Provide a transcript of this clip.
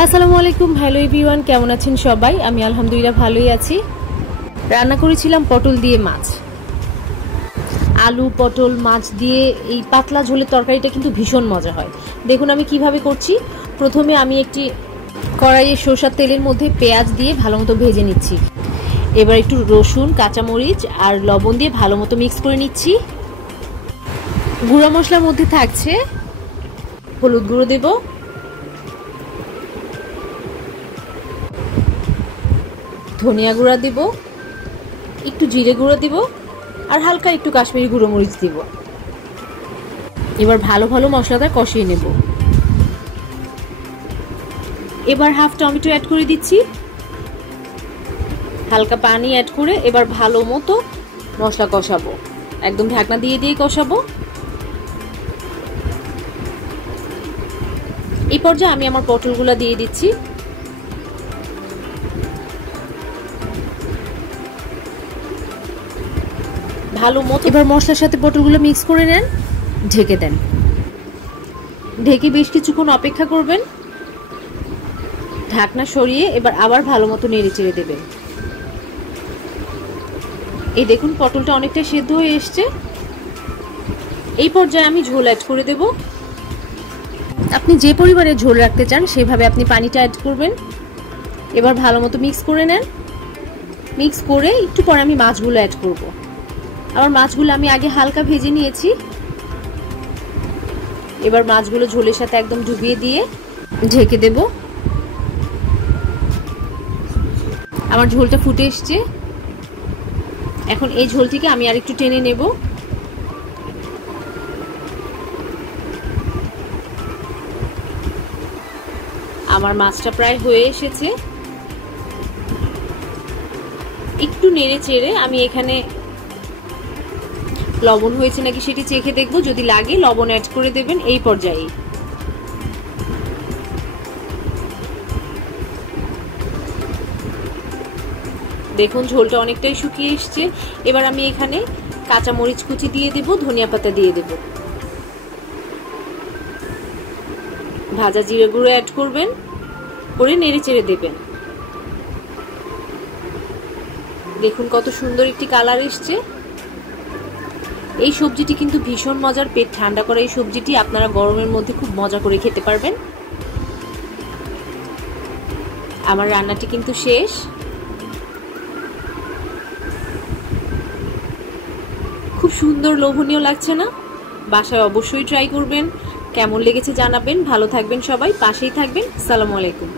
আসসালামু আলাইকুম। Hello everyone, কেমন আছেন সবাই? আমি আলহামদুলিল্লাহ ভালোই আছি। রান্না করেছিলাম পটল দিয়ে মাছ। আলু পটল মাছ দিয়ে এই পাতলা ঝোলের তরকারিটা কিন্তু ভীষণ মজা হয়। দেখুন আমি কিভাবে করছি। প্রথমে আমি একটি কড়াইয়ে সরষের তেলের মধ্যে পেঁয়াজ দিয়ে ভালো মতো ভেজে নিচ্ছি। এবার একটু রসুন, কাঁচামরিচ আর লবণ দিয়ে ভালো মতো মিক্স করে নিচ্ছি। গুঁড়া মশলার মধ্যে থাকছে হলুদ গুঁড়ো দেব, ধনিয়া গুঁড়া দিব, একটু জিরে গুঁড়ো দিব আর হালকা একটু কাশ্মীরি গুঁড়ো মরিচ দিব। এবার ভালো ভালো মশলাটা কষিয়ে নেব। এবার হাফ টমেটো অ্যাড করে দিচ্ছি, হালকা পানি অ্যাড করে এবার ভালো মতো মশলা কষাবো। একদম ঢাকনা দিয়ে দিয়ে কষাবো। এই পর্যায়ে আমি আমার পটলগুলো দিয়ে দিচ্ছি। ভালো মতো এবার মশলার সাথে পটলগুলো মিক্স করে নেন, ঢেকে দেন। ঢেকে বেশ কিছুক্ষণ অপেক্ষা করবেন। ঢাকনা সরিয়ে এবার আবার ভালো মতো নেড়ে চেড়ে দেবেন। এই দেখুন পটলটা অনেকটা সেদ্ধ হয়ে এসছে। এই পর্যায়ে আমি ঝোল অ্যাড করে দেব। আপনি যে পরিমাণে ঝোল রাখতে চান সেভাবে আপনি পানিটা অ্যাড করবেন। এবার ভালো মতো মিক্স করে নেন। মিক্স করে একটু পরে আমি মাছগুলো অ্যাড করব। আমার মাছগুলো আমি আগে হালকা ভেজে নিয়েছি। এবার মাছগুলো ঝোলের সাথে একদম ডুবিয়ে দিয়ে ঢেকে দেব। আমার ঝোলটা ফুটে এসছে। এখন এই ঝোল থেকে আমি আর একটু টেনে নেব। আমার মাছটা প্রায় হয়ে এসেছে। একটু নেড়ে চেড়ে আমি এখানে লবণ হয়েছে নাকি সেটি চেখে দেখব। যদি লাগে লবণ অ্যাড করে দেবেন এই পর্যায়ে। দেখুন ঝোলটা অনেকটাই শুকিয়ে এসছে। এবার আমি এখানে কাঁচা মরিচ কুচি দিয়ে দেব, ধনিয়া পাতা দিয়ে দেব, ভাজা জিরে গুঁড়ো অ্যাড করবেন, করে নেড়ে চেড়ে দেবেন। দেখুন কত সুন্দর একটি কালার এসছে। এই সবজিটি কিন্তু ভীষণ মজার, পেট ঠান্ডা করে এই সবজিটি আপনারা গরমের মধ্যে খুব মজা করে খেতে পারবেন। আমার রান্নাটি কিন্তু শেষ। খুব সুন্দর লোভনীয় লাগছে না? বাসায় অবশ্যই ট্রাই করবেন। কেমন লেগেছে জানাবেন। ভালো থাকবেন সবাই, পাশেই থাকবেন। আসসালামু আলাইকুম।